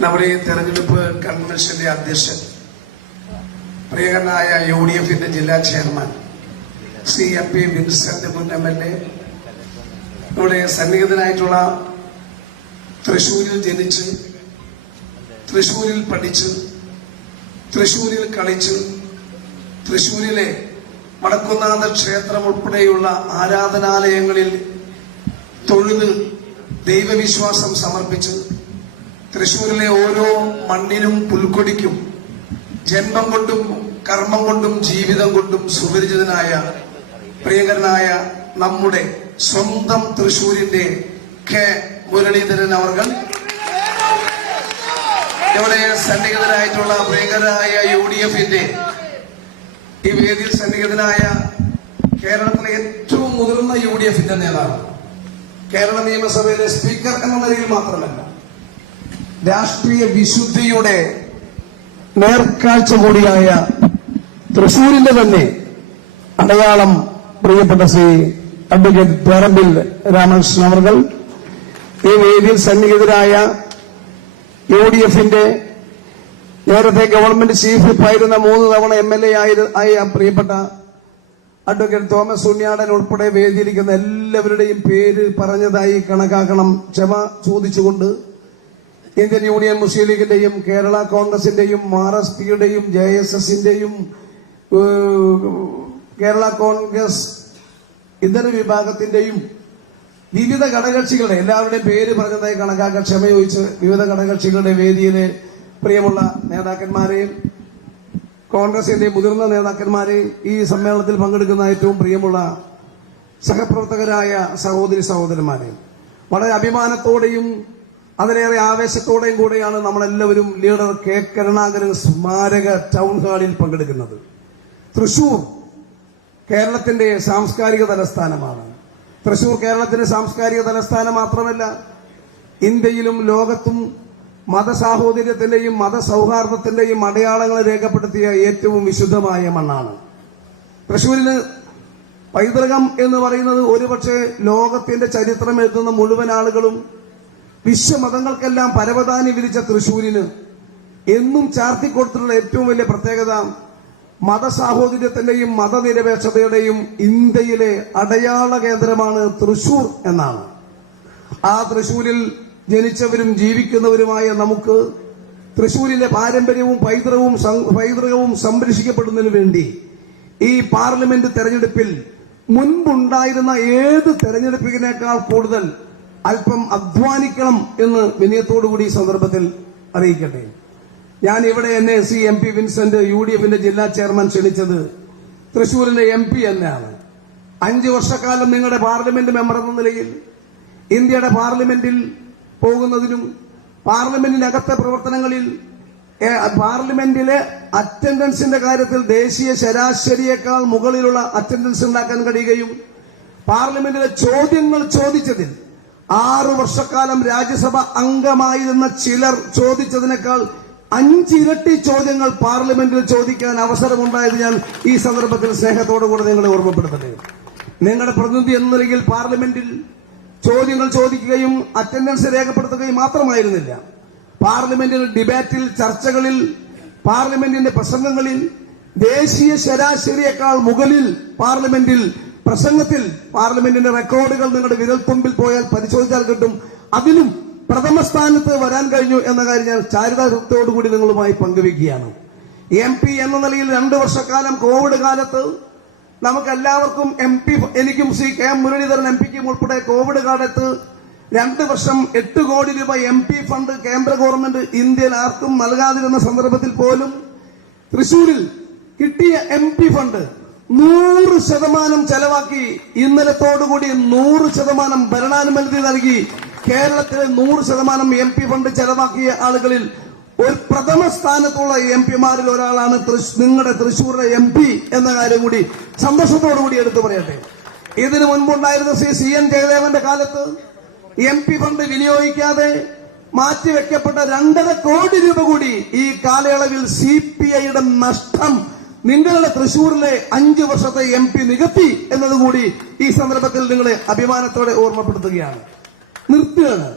നമ്മുടെ തെരഞ്ഞെടുപ്പ് കൺവെൻഷന്റെ അധ്യക്ഷൻ പ്രിയനായ യു ഡി എഫിന്റെ ജില്ലാ chairman C M P Vincent മുൻ എം എൽ എ നമ്മുടെ സന്നിഹിതനായിട്ടുള്ള തൃശൂരിൽ ജനിച്ച് തൃശൂരിൽ പഠിച്ച് തൃശൂരിൽ കളിച്ച് തൃശൂരിലെ വടക്കുന്നാഥ ക്ഷേത്രം ഉൾപ്പെടെയുള്ള ആരാധനാലയങ്ങളിൽ തൊഴുത് ദൈവവിശ്വാസം സമർപ്പിച്ച് തൃശൂരിലെ ഓരോ മണ്ണിനും പുൽക്കൊടിക്കും ജന്മം കൊണ്ടും കർമ്മം കൊണ്ടും ജീവിതം കൊണ്ടും സുപരിചിതനായ പ്രിയകരനായ നമ്മുടെ സ്വന്തം തൃശൂരിന്റെ കെ. മുരളീധരൻ അവർ ഇവിടെ സന്നിഹിതരായിട്ടുള്ള പ്രിയകരനായ യു ഡി എഫിന്റെ ഈ വേദിയിൽ സന്നിഹിതനായ കേരളത്തിലെ ഏറ്റവും മുതിർന്ന യു ഡി എഫിന്റെ നേതാവ് കേരള നിയമസഭയിലെ സ്പീക്കർ എന്ന നിലയിൽ മാത്രമല്ല രാഷ്ട്രീയ വിശുദ്ധിയുടെ നേർക്കാഴ്ച കൂടിയായ തൃശൂരിന്റെ തന്നെ അടയാളം പ്രിയപ്പെട്ട ശ്രീ അഡ്വക്കേറ്റ് പേറമ്പിൽ രാമകൃഷ്ണൻ അവർ ഈ വേദിയിൽ സന്നിഹിതരായ യു ഡി എഫിന്റെ നേരത്തെ ഗവൺമെന്റ് ചീഫ് വിപ്പായിരുന്ന മൂന്ന് തവണ എം എൽ എ ആയ പ്രിയപ്പെട്ട അഡ്വക്കേറ്റ് തോമസ് ഉണ്ണിയാടൻ ഉൾപ്പെടെ വേദിയിരിക്കുന്ന എല്ലാവരുടെയും പേര് പറഞ്ഞതായി കണക്കാക്കണം ക്ഷമ ചോദിച്ചുകൊണ്ട് ഇന്ത്യൻ യൂണിയൻ മുസ്ലിം ലീഗിന്റെയും കേരള കോൺഗ്രസിന്റെയും ആർ എസ് പിയുടെയും ജെ എസ് എസിന്റെയും കേരള കോൺഗ്രസ് ഇതര വിഭാഗത്തിന്റെയും വിവിധ ഘടകകക്ഷികളുടെ എല്ലാവരുടെയും പേര് പറഞ്ഞതായി കണക്കാക്കാൻ ക്ഷമ ചോദിച്ച് വിവിധ ഘടകകക്ഷികളുടെ വേദിയിലെ പ്രിയമുള്ള നേതാക്കന്മാരെയും കോൺഗ്രസിന്റെ മുതിർന്ന നേതാക്കന്മാരെയും ഈ സമ്മേളനത്തിൽ പങ്കെടുക്കുന്ന ഏറ്റവും പ്രിയമുള്ള സഹപ്രവർത്തകരായ സഹോദരി സഹോദരന്മാരെയും വളരെ അഭിമാനത്തോടെയും അതിലേറെ ആവേശത്തോടെയും കൂടെയാണ് നമ്മളെല്ലാവരും ലീഡർ കെ കരുണാകരൻ സ്മാരക ടൗൺ ഹാളിൽ പങ്കെടുക്കുന്നത്. തൃശൂർ കേരളത്തിന്റെ സാംസ്കാരിക തലസ്ഥാനമാണ്. തൃശൂർ കേരളത്തിന്റെ സാംസ്കാരിക തലസ്ഥാനം മാത്രമല്ല ഇന്ത്യയിലും ലോകത്തും മതസാഹോദര്യത്തിന്റെയും മതസൗഹാർദ്ദത്തിന്റെയും അടയാളങ്ങൾ രേഖപ്പെടുത്തിയ ഏറ്റവും വിശുദ്ധമായ മണ്ണാണ്. തൃശൂരിന് പൈതൃകം എന്ന് പറയുന്നത് ഒരുപക്ഷെ ലോകത്തിന്റെ ചരിത്രം എഴുതുന്ന മുഴുവൻ ആളുകളും വിശ്വമതങ്ങൾക്കെല്ലാം പരവതാനി വിരിച്ച തൃശൂരിന് എന്നും ചാർത്തിക്കൊടുത്തിട്ടുള്ള ഏറ്റവും വലിയ പ്രത്യേകത മതസാഹോദര്യത്തിന്റെയും മതനിരപേക്ഷതയുടെയും ഇന്ത്യയിലെ അടയാള കേന്ദ്രമാണ് തൃശൂർ എന്നാണ്. ആ തൃശൂരിൽ ജനിച്ചവരും ജീവിക്കുന്നവരുമായ നമുക്ക് തൃശൂരിലെ പാരമ്പര്യവും പൈതൃകവും പൈതൃകവും സംരക്ഷിക്കപ്പെടുന്നതിനു വേണ്ടി ഈ പാർലമെന്റ് തെരഞ്ഞെടുപ്പിൽ മുൻപുണ്ടായിരുന്ന ഏത് തെരഞ്ഞെടുപ്പിനേക്കാൾ കൂടുതൽ അല്പം അധ്വാനിക്കണം എന്ന് വിനയത്തോടുകൂടി ഈ സന്ദർഭത്തിൽ അറിയിക്കട്ടെ. ഞാൻ ഇവിടെ എന്നെ C M P Vincent U D എഫിന്റെ ജില്ലാ ചെയർമാൻ ക്ഷണിച്ചത് തൃശൂരിന്റെ എം പി തന്നെയാണ്. അഞ്ചു വർഷക്കാലം നിങ്ങളുടെ പാർലമെന്റ് മെമ്പർ എന്ന നിലയിൽ ഇന്ത്യയുടെ പാർലമെന്റിൽ പോകുന്നതിനും പാർലമെന്റിനകത്തെ പ്രവർത്തനങ്ങളിൽ പാർലമെന്റിലെ അറ്റൻഡൻസിന്റെ കാര്യത്തിൽ ദേശീയ ശരാശരിയേക്കാൾ മുകളിലുള്ള അറ്റൻഡൻസ് ഉണ്ടാക്കാൻ കഴിയുകയും പാർലമെന്റിലെ ചോദ്യങ്ങൾ ചോദിച്ചതിൽ ആറു വർഷക്കാലം രാജ്യസഭ അംഗമായിരുന്ന ചിലർ ചോദിച്ചതിനേക്കാൾ അഞ്ചിരട്ടി ചോദ്യങ്ങൾ പാർലമെന്റിൽ ചോദിക്കാൻ അവസരമുണ്ടായത് ഞാൻ ഈ സന്ദർഭത്തിൽ സ്നേഹത്തോടു കൂടെ നിങ്ങളെ ഓർമ്മപ്പെടുത്തട്ടെ നിങ്ങളുടെ പ്രതിനിധി എന്ന നിലയിൽ പാർലമെന്റിൽ ചോദ്യങ്ങൾ ചോദിക്കുകയും അറ്റൻഡൻസ് രേഖപ്പെടുത്തുകയും മാത്രമായിരുന്നില്ല. പാർലമെന്റിൽ ഡിബേറ്റിൽ ചർച്ചകളിൽ പാർലമെന്റിന്റെ പ്രസംഗങ്ങളിൽ ദേശീയ ശരാശരിയേക്കാൾ മുകളിൽ പാർലമെന്റിൽ പ്രസംഗത്തിൽ പാർലമെന്റിന്റെ റെക്കോർഡുകൾ നിങ്ങളുടെ വിരൽത്തുമ്പിൽ പോയാൽ പരിശോധിച്ചാൽ കിട്ടും. അതിലും പ്രഥമ സ്ഥാനത്ത് വരാൻ കഴിഞ്ഞു എന്ന കാര്യം ഞാൻ ചാരിതാർത്ഥത്തോടുകൂടി നിങ്ങളുമായി പങ്കുവെക്കുകയാണ് എം പി എന്ന നിലയിൽ രണ്ടു വർഷക്കാലം കോവിഡ് കാലത്ത് നമുക്ക് എല്ലാവർക്കും എം പി എനിക്കും Shri K M Muraleedharan M പിക്കും ഉൾപ്പെടെ കോവിഡ് കാലത്ത് രണ്ട് വർഷം എട്ട് കോടി രൂപ എം പി ഫണ്ട് കേന്ദ്ര ഗവൺമെന്റ് ഇന്ത്യയിൽ ആർക്കും നൽകാതിരുന്ന സന്ദർഭത്തിൽ പോലും തൃശൂരിൽ കിട്ടിയ എം പി ഫണ്ട് നൂറ് ശതമാനം ചെലവാക്കി ഇന്നലത്തോടുകൂടി നൂറ് ശതമാനം ഭരണാനുമതി നൽകി കേരളത്തിലെ നൂറ് ശതമാനം എം പി ഫണ്ട് ചെലവാക്കിയ ആളുകളിൽ ഒരു പ്രഥമ സ്ഥാനത്തുള്ള എം പിമാരിൽ ഒരാളാണ് നിങ്ങളുടെ തൃശ്ശൂരിലെ എം പി എന്ന കാര്യം കൂടി സന്തോഷത്തോടു കൂടി എടുത്തു പറയട്ടെ. ഇതിനു മുൻപുണ്ടായിരുന്ന ശ്രീ സി എൻ ജയദേവന്റെ കാലത്ത് എം പി ഫണ്ട് വിനിയോഗിക്കാതെ മാറ്റിവെക്കപ്പെട്ട രണ്ടര കോടി രൂപ കൂടി ഈ കാലയളവിൽ സി പി ഐയുടെ നഷ്ടം നിങ്ങളുടെ തൃശൂരിലെ അഞ്ചു വർഷത്തെ എം പി നികത്തി എന്നതുകൂടി ഈ സന്ദർഭത്തിൽ നിങ്ങളെ അഭിമാനത്തോടെ ഓർമ്മപ്പെടുത്തുകയാണ്. നിർത്തുകയാണ്.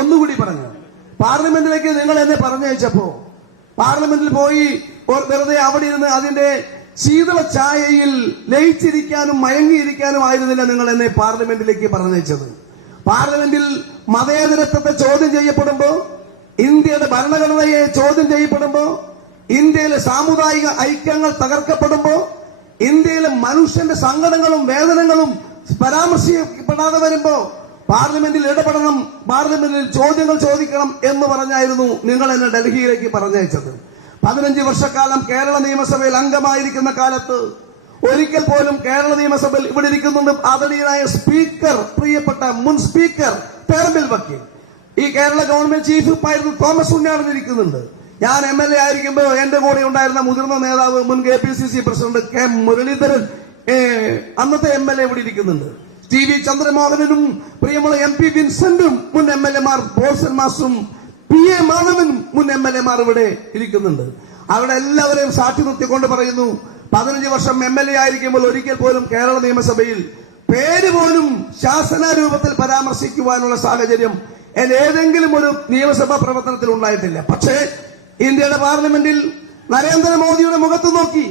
ഒന്നുകൂടി പറഞ്ഞു പാർലമെന്റിലേക്ക് നിങ്ങൾ എന്നെ പറഞ്ഞയച്ചപ്പോ പാർലമെന്റിൽ പോയി വെറുതെ അവിടെ ഇരുന്ന് അതിന്റെ ശീതള ഛായയിൽ ലയിച്ചിരിക്കാനും മയങ്ങിയിരിക്കാനും ആയിരുന്നില്ല നിങ്ങൾ എന്നെ പാർലമെന്റിലേക്ക് പറഞ്ഞയച്ചത്. പാർലമെന്റിൽ മതേതരത്വത്തെ ചോദ്യം ചെയ്യപ്പെടുമ്പോ ഇന്ത്യയുടെ ഭരണഘടനയെ ചോദ്യം ചെയ്യപ്പെടുമ്പോ ഇന്ത്യയിലെ സാമുദായിക ഐക്യങ്ങൾ തകർക്കപ്പെടുമ്പോ ഇന്ത്യയിലെ മനുഷ്യന്റെ സങ്കടങ്ങളും വേദനകളും പരാമർശിക്കപ്പെടാതെ വരുമ്പോ പാർലമെന്റിൽ ഇടപെടണം പാർലമെന്റിൽ ചോദ്യങ്ങൾ ചോദിക്കണം എന്ന് പറഞ്ഞായിരുന്നു നിങ്ങൾ എന്നെ ഡൽഹിയിലേക്ക് പറഞ്ഞയച്ചത്. പതിനഞ്ച് വർഷക്കാലം കേരള നിയമസഭയിൽ അംഗമായിരിക്കുന്ന കാലത്ത് ഒരിക്കൽ പോലും കേരള നിയമസഭയിൽ ഇവിടെ ഇരിക്കുന്നുണ്ട് ആദരണീയനായ സ്പീക്കർ പ്രിയപ്പെട്ട മുൻ സ്പീക്കർ തേർബിൽ വക്കീൽ. ഈ കേരള ഗവൺമെന്റ് ചീഫ് വിപ്പായിരുന്നു തോമസ് ഉണ്ണിയാടൻ ഇരിക്കുന്നുണ്ട്. ഞാൻ എം എൽ എ ആയിരിക്കുമ്പോൾ എന്റെ കൂടെ ഉണ്ടായിരുന്ന മുതിർന്ന നേതാവ് മുൻ K P C C president K Muraleedharan അന്നത്തെ എം എൽ എ ഇവിടെ ഇരിക്കുന്നുണ്ട്. ടി വി ചന്ദ്രമോഹനനും പ്രിയമുള്ള എം പി വിൻസെന്റും മുൻ എം എൽ എമാർ ബോസൻ മാസും പി എ മാധവനും മുൻ എം എൽ എമാർ ഇവിടെ ഇരിക്കുന്നുണ്ട്. അവിടെ എല്ലാവരെയും സാക്ഷി നിർത്തിക്കൊണ്ട് പറയുന്നു പതിനഞ്ച് വർഷം എം എൽ എ ആയിരിക്കുമ്പോൾ ഒരിക്കൽ പോലും കേരള നിയമസഭയിൽ പേര് പോലും ശാസന രൂപത്തിൽ പരാമർശിക്കുവാനുള്ള സാഹചര്യം ഏതെങ്കിലും ഒരു നിയമസഭാ പ്രവർത്തനത്തിൽ ഉണ്ടായിട്ടില്ല. പക്ഷേ ഇന്ത്യയുടെ പാർലമെന്റിൽ നരേന്ദ്രമോദിയുടെ മുഖത്ത് നോക്കി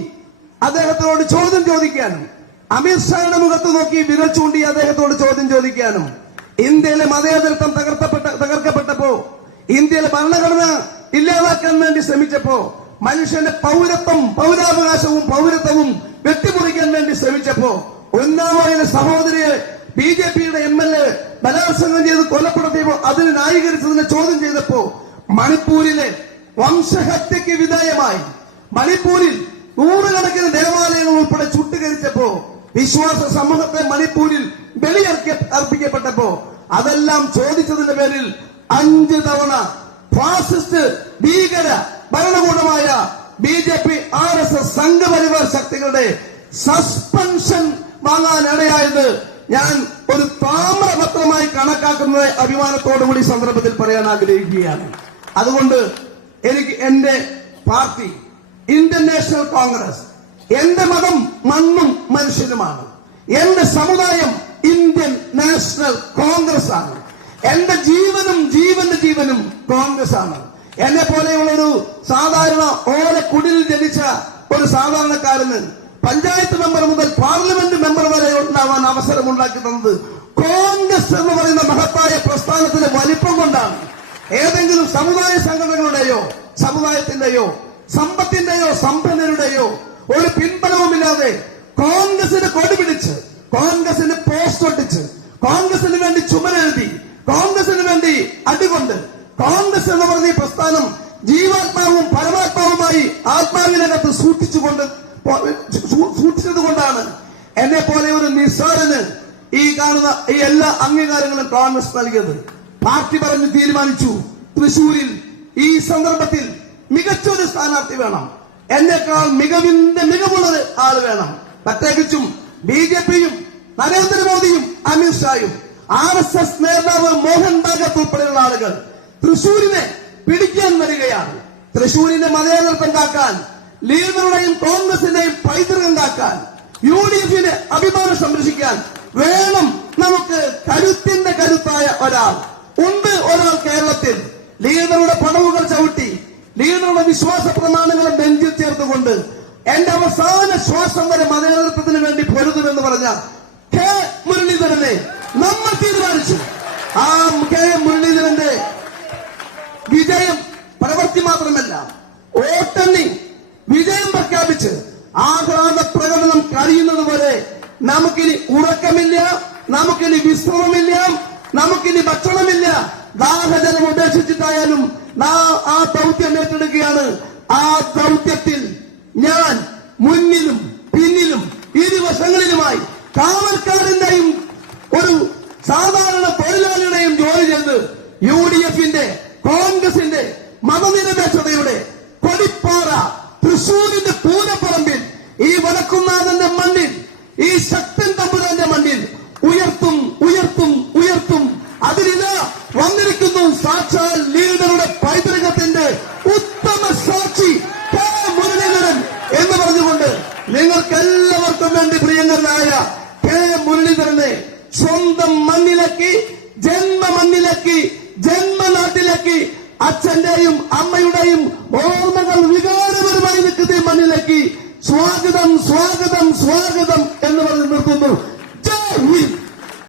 അദ്ദേഹത്തിനോട് ചോദ്യം ചോദിക്കാനും അമിത്ഷായുടെ മുഖത്ത് നോക്കി വിരൽ ചൂണ്ടി അദ്ദേഹത്തോട് ചോദ്യം ചോദിക്കാനും. ഇന്ത്യയിലെ മതേതരത്വം തകർത്തപ്പെട്ട തകർക്കപ്പെട്ടപ്പോ ഇന്ത്യയിലെ ഭരണഘടന ഇല്ലാതാക്കാൻ വേണ്ടി ശ്രമിച്ചപ്പോ മനുഷ്യന്റെ പൗരത്വം പൗരാവകാശവും പൗരത്വവും വെട്ടിമുറിക്കാൻ വേണ്ടി ശ്രമിച്ചപ്പോ ഒന്നാമതിന്റെ സഹോദരിയെ ബി ജെ പിയുടെ എം എൽ എ ബലാത്സംഗം ചെയ്ത് കൊലപ്പെടുത്തിയപ്പോ അതിന് ന്യായീകരിച്ചതിനെ ചോദ്യം ചെയ്തപ്പോ മണിപ്പൂരിലെ വംശഹത്യക്ക് വിധേയമായി മണിപ്പൂരിൽ നൂറുകണക്കിന് ദേവാലയങ്ങൾ ഉൾപ്പെടെ ചുട്ടുകരിച്ചപ്പോ വിശ്വാസ സമൂഹത്തെ മണിപ്പൂരിൽ ബലിയർക്ക അർപ്പിക്കപ്പെട്ടപ്പോ അതെല്ലാം ചോദിച്ചതിന്റെ പേരിൽ അഞ്ച് തവണ ഫാസിസ്റ്റ് ഭീകര ഭരണകൂടമായ B J P R S S Sangh Parivar ശക്തികളുടെ സസ്പെൻഷൻ വാങ്ങാൻ ഇടയായത് ഞാൻ ഒരു താമ്രപത്രമായി കണക്കാക്കുന്നത് അഭിമാനത്തോടുകൂടി കൂടി സന്ദർഭത്തിൽ പറയാൻ ആഗ്രഹിക്കുകയാണ്. അതുകൊണ്ട് എനിക്ക് എന്റെ പാർട്ടി ഇന്ത്യൻ നാഷണൽ കോൺഗ്രസ് എന്റെ മതം മണ്ണും മനുഷ്യനുമാണ്. എന്റെ സമുദായം ഇന്ത്യൻ നാഷണൽ കോൺഗ്രസ് ആണ് എന്റെ ജീവനും ജീവന്റെ ജീവനും കോൺഗ്രസ് ആണ് എന്നെ പോലെയുള്ള ഒരു സാധാരണ ഓലക്കുടിൽ ജനിച്ച ഒരു സാധാരണക്കാരന് പഞ്ചായത്ത് മെമ്പർ മുതൽ പാർലമെന്റ് മെമ്പർ വരെ ഉണ്ടാവാൻ അവസരം ഉണ്ടാക്കി തന്നത് കോൺഗ്രസ് എന്ന് പറയുന്ന മഹത്തായ പ്രസ്ഥാനത്തിന്റെ വലിപ്പം കൊണ്ടാണ്. ഏതെങ്കിലും സമുദായ സംഘടനകളുടെയോ സമുദായത്തിന്റെയോ സമ്പത്തിന്റെയോ സമ്പന്നരുടെയോ ഒരു പിൻബലവുമില്ലാതെ കോൺഗ്രസിന് കൊടുപിടിച്ച് കോൺഗ്രസിന് പോസ്റ്റ് ഒട്ടിച്ച് കോൺഗ്രസിന് വേണ്ടി ചുമരെഴുതി കോൺഗ്രസിന് വേണ്ടി അടികൊണ്ട് കോൺഗ്രസ് എന്ന് പറഞ്ഞ ഈ പ്രസ്ഥാനം ജീവാത്മാവും പരമാത്മാവുമായി ആത്മാവിനകത്ത് സൂക്ഷിച്ചുകൊണ്ട് സൂക്ഷിച്ചത് കൊണ്ടാണ് എന്നെ പോലെ ഒരു നിസ്സാരന് ഈ കാണുന്ന ഈ എല്ലാ അംഗീകാരങ്ങളും കോൺഗ്രസ് നൽകിയത്. പാർട്ടി പറഞ്ഞ് തീരുമാനിച്ചു. തൃശൂരിൽ ഈ സന്ദർഭത്തിൽ മികച്ചൊരു സ്ഥാനാർത്ഥി വേണം. എന്നെക്കാൾ മികവിന്റെ മികവുള്ളത് ആൾ വേണം. പ്രത്യേകിച്ചും ബി ജെ പിയും നരേന്ദ്രമോദിയും അമിത്ഷായും ആർ എസ് എസ് നേതാവ് മോഹൻ ഭാഗത്ത് ഉൾപ്പെടെയുള്ള ആളുകൾ തൃശൂരിനെ പിടിക്കാൻ വരികയാണ്. തൃശൂരിന്റെ മതേതരത്വം കാക്കാൻ ലീഡറുടെയും കോൺഗ്രസിന്റെയും പൈതൃകം ഉണ്ടാക്കാൻ യു ഡി എഫിന്റെ അഭിമാനം സംരക്ഷിക്കാൻ വേണം നമുക്ക് കരുത്തിന്റെ കരുത്തായ ഒരാൾ. ഉണ്ട് ഒരാൾ കേരളത്തിൽ. ലീഡറുടെ പടവുകൾ ചവിട്ടി ലീഡറുടെ വിശ്വാസ പ്രമാണങ്ങളെ നെഞ്ചിൽ ചേർത്തുകൊണ്ട് എന്റെ അവസാന ശ്വാസം വരെ മതനേതൃത്വത്തിന് വേണ്ടി പൊരുതുമെന്ന് പറഞ്ഞ കെ മുരളീധരനെ നമ്മൾ തീരുമാനിച്ചു. ആ കെ മുരളീധരന്റെ വിജയം പ്രവൃത്തി മാത്രമല്ല ഓട്ടണ്ണി വിജയം പ്രഖ്യാപിച്ച് ആഹ്ലാദ പ്രകടനം കഴിയുന്നത് വരെ നമുക്കിനി ഉറക്കമില്ല നമുക്കിനി വിശ്രമമില്ല നമുക്കിനി ഭക്ഷണമില്ല. ദാഹജലം ഉപേക്ഷിച്ചിട്ടായാലും നാം ആ ദൗത്യം ഏറ്റെടുക്കുകയാണ് ആ ദൗത്യത്തിൽ ഞാൻ മുന്നിലും പിന്നിലും ഇരുവശങ്ങളിലുമായി കാവൽക്കാരന്റെയും ഒരു സാധാരണ തൊഴിലാളിയുടെയും ജോലി ചെയ്ത് യു ഡി എഫിന്റെ കോൺഗ്രസിന്റെ മതനിരപേക്ഷതയുടെ ഇവർക്കെല്ലാവർക്കും വേണ്ടി പ്രിയങ്കരനായ കെ മുരളീധരനെ സ്വന്തം മണ്ണിലക്കി ജന്മ മണ്ണിലക്കി ജന്മ നാട്ടിലക്കി അച്ഛന്റെയും അമ്മയുടെയും ഓർമ്മകൾ വികാരപരമായി നിൽക്കുന്ന മണ്ണിലേക്ക് സ്വാഗതം സ്വാഗതം സ്വാഗതം എന്ന് പറഞ്ഞ് നിർത്തുന്നു. ജയ് ഹിന്ദ്!